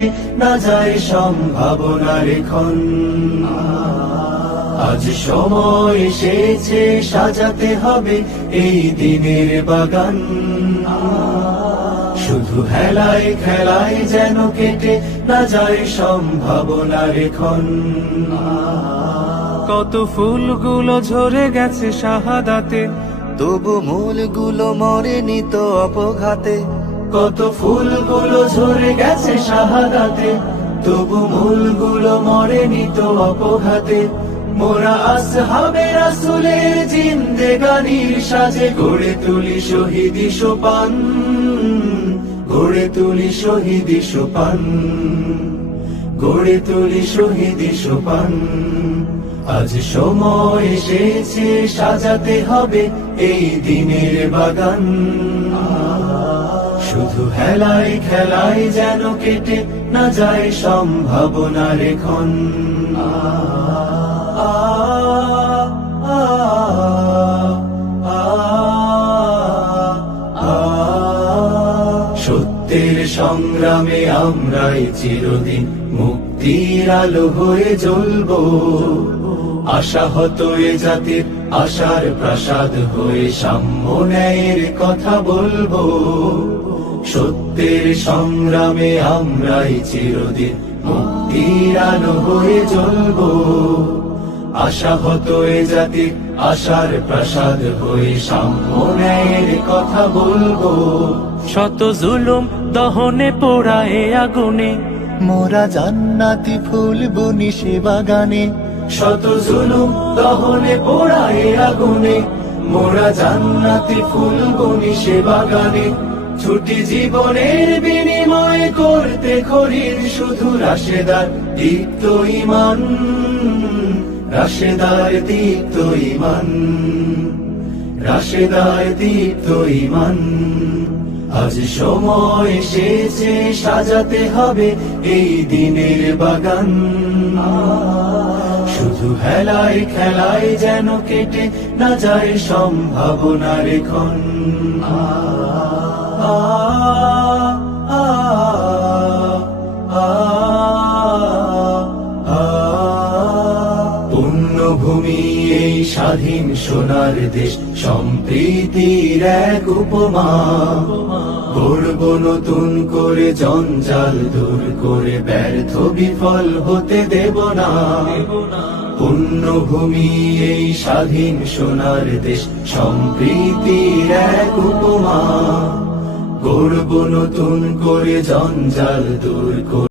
না যায় সম্ভাবনার ক্ষণ। আজ সময় এসেছে সাজাতে হবে এই দিনের বাগান। শুধু হেলায় খেলায় যেন কেটে না যায় সম্ভাবনার ক্ষণ। কত ফুলগুলো ঝরে গেছে শাহাদাতে, তবু মূলগুলো মরেনি তো অপঘাতে। কত ফুলগুলো ঝরে গেছে শাহাদাতে, তবু মূলগুলো মরেনি তো অপঘাতে। মোরা আসহাবে রাসূলের জিন্দেগানির সাজে গড়ে তুলি শহীদি সোপান, গড়ে তুলি শহীদি সোপান, গড়ে তুলি শহীদি সোপান। আজ সময় এসেছে সাজাতে হবে এই দিনের বাগান। শুধু হেলায় খেলায় যেন কেটে না যায় সম্ভাবনার ক্ষণ। সত্যের সংগ্রামে আমরাই চিরদিন মুক্তির আলো হয়ে জ্বলবো। আশাহত এ জাতির আশার প্রাসাদ হয়ে সাম্য ন্যায়ের কথা বলবো। সত্যের সংগ্রামে আমরাই চিরদিন মুক্তির আলো হয়ে জ্বলবো। আশাহত এ জাতির আশার প্রাসাদ হয়ে সাম্য ন্যায়ের কথা বলবো। শত জুলুম দহনে পোড়ায় আগুনে, মোরা জান্নাতি ফুল বুনি সে বাগানে। শত জুলুম দহনে পোড়ায় আগুনে, মোরা জান্নাতি ফুল বুনি সে বাগানে। ছুটি জীবনের বিনিময় করতে খরিদ শুধু রাশেদার দীপ্ত ঈমান, রাশেদার দীপ্ত ঈমান, রাশেদার দীপ্ত ঈমান। আজ সময় এসেছে সাজাতে হবে এই দিনের বাগান। শুধু হেলায় খেলায় যেন কেটে না যায় সম্ভাবনার ক্ষণ। পুণ্যভূমি এই স্বাধীন সোনার দেশ, সম্প্রীতির এক উপমা। গড়ব নতুন করে জঞ্জাল দূর করে, ব্যর্থ বিফল হতে দেব না। পুণ্যভূমি এই স্বাধীন সোনার দেশ, সম্প্রীতির এক উপমা। গড়ব নতুন করে জঞ্জাল দূর করে।